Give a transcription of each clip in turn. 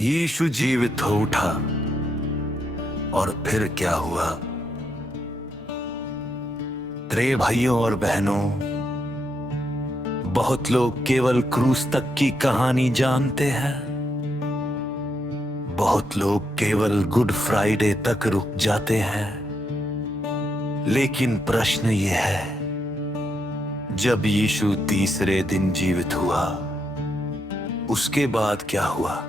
यीशु जीवित हो उठा। और फिर क्या हुआ? प्रिय भाइयों और बहनों, बहुत लोग केवल क्रूस तक की कहानी जानते हैं। बहुत लोग केवल गुड फ्राइडे तक रुक जाते हैं। लेकिन प्रश्न यह है, जब यीशु तीसरे दिन जीवित हुआ, उसके बाद क्या हुआ?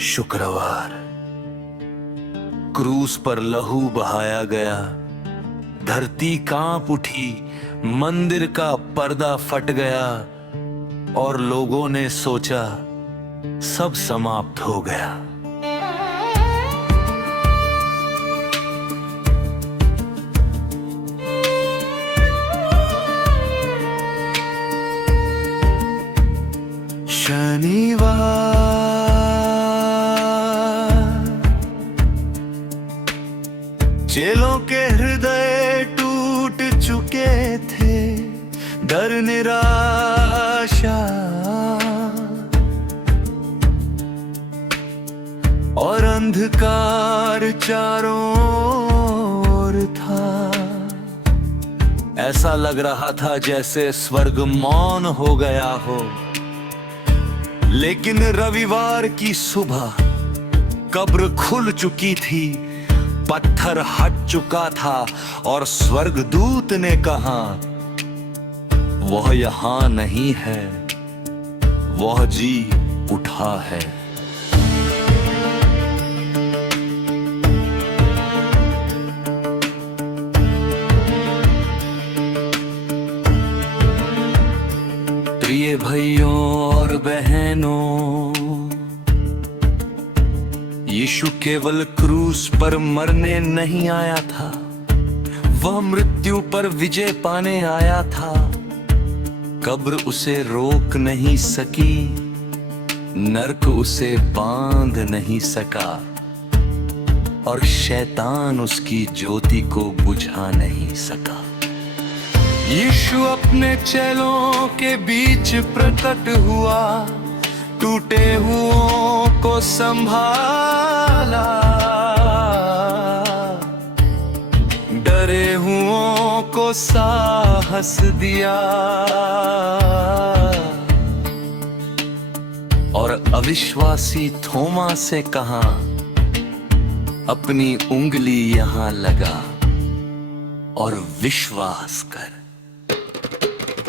शुक्रवार क्रूस पर लहू बहाया गया, धरती कांप उठी, मंदिर का पर्दा फट गया और लोगों ने सोचा सब समाप्त हो गया। शनिवार चेलों के हृदय टूट चुके थे, डर निराशा और अंधकार चारों ओर था। ऐसा लग रहा था जैसे स्वर्ग मौन हो गया हो। लेकिन रविवार की सुबह कब्र खुल चुकी थी, पत्थर हट चुका था और स्वर्गदूत ने कहा, वह यहां नहीं है, वह जी उठा है। प्रिय भाइयों और बहनों, यीशु केवल क्रूस पर मरने नहीं आया था, वह मृत्यु पर विजय पाने आया था। कब्र उसे रोक नहीं सकी, नरक उसे बांध नहीं सका और शैतान उसकी ज्योति को बुझा नहीं सका। यीशु अपने चेलों के बीच प्रकट हुआ, टूटे हुओं को संभाला, डरे हुओं को साहस दिया और अविश्वासी थोमा से कहा, अपनी उंगली यहां लगा और विश्वास कर।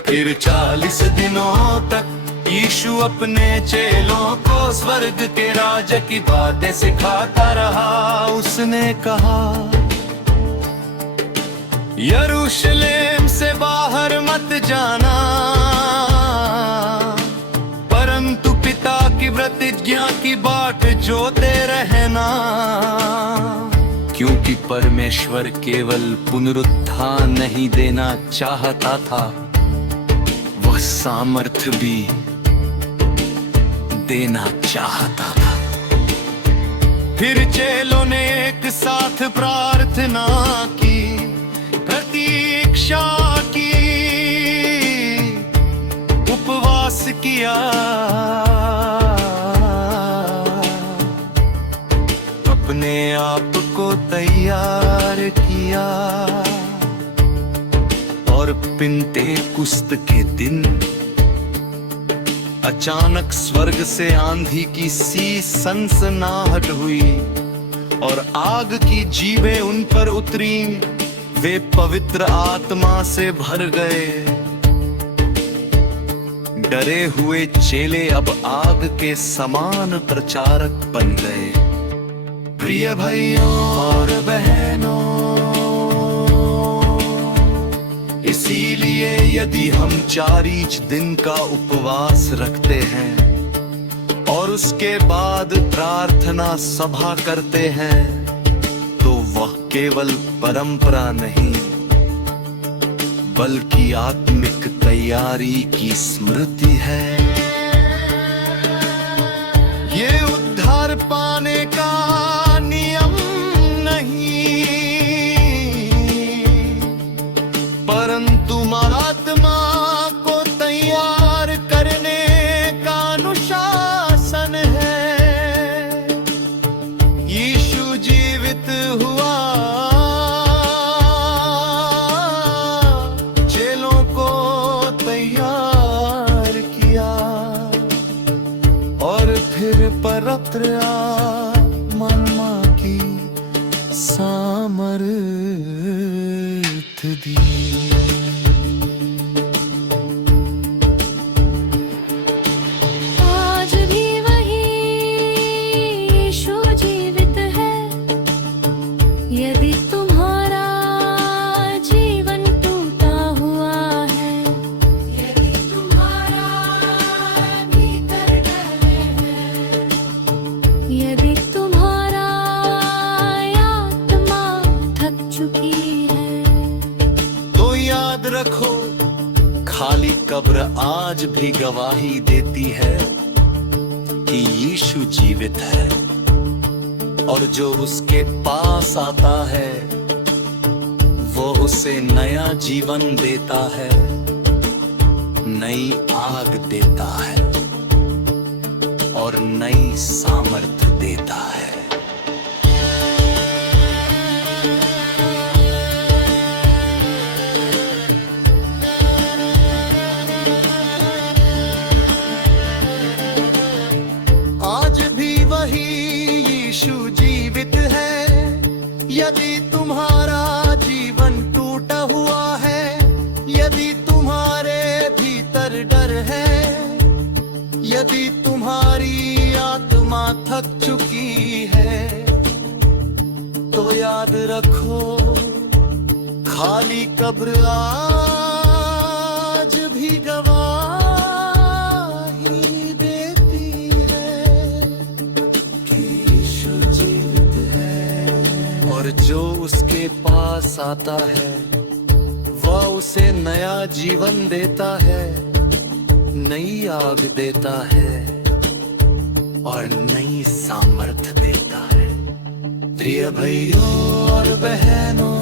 फिर 40 दिनों तक यीशु अपने चेलों को स्वर्ग के राज की बातें सिखाता रहा। उसने कहा, यरूशलेम से बाहर मत जाना, परंतु पिता की प्रतिज्ञा की बाट जोते रहना, क्योंकि परमेश्वर केवल पुनरुत्थान नहीं देना चाहता था, वह सामर्थ्य भी देना चाहता था। फिर चेलों ने एक साथ प्रार्थना की, प्रतीक्षा की, उपवास किया, अपने आप को तैयार किया और पिन्तेकुस्त के दिन अचानक स्वर्ग से आंधी की सी सनसनाहट हुई और आग की जीभें उन पर उतरी। वे पवित्र आत्मा से भर गए। डरे हुए चेले अब आग के समान प्रचारक बन गए। प्रिय भाइयों और बहनों, इसीलिए यदि हम 40 दिन का उपवास रखते हैं और उसके बाद प्रार्थना सभा करते हैं, तो वह केवल परंपरा नहीं, बल्कि आत्मिक तैयारी की स्मृति है। ये उद्धार पाने का नियम नहीं, परंतु आत्मा को तैयार करने का अनुशासन है। फिर परत्र आत्मा की सामर्थ दी। आज भी वही यीशु जीवित है, यदि तुम्हारा जीवन टूटा हुआ है, यदि तुम्हारा भीतर डर है, यदि तुम्हारा आत्मा थक चुकी है, तो याद रखो खाली कब्र आज भी गवाही देती है कि यीशु जीवित है, और जो उसके पास आता है वो उसे नया जीवन देता है, नई आग देता है और नई सामर्थ देता है। आज भी वही यीशु जीवित है, यदि तुम्हारा जीवन टूटा हुआ है, यदि तुम्हारे भीतर डर है, यदि तुम्हारी आत्मा थक चुकी है, तो याद रखो खाली कब्र आज भी गवाही देती है कि यीशु जीवित है, और जो उसके पास आता है वह उसे नया जीवन देता है, नई आग देता है और नई सामर्थ देता है। प्रिय भाइयों और बहनों,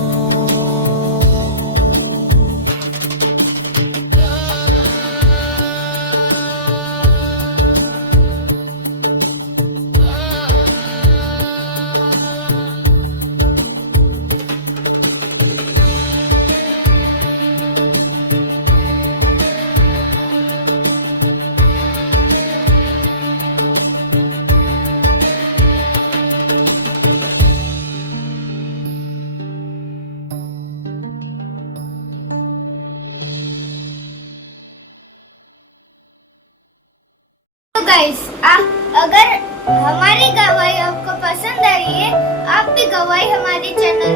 गाइस, अगर हमारी गवाही आपको पसंद आई है, आप भी गवाही हमारे चैनल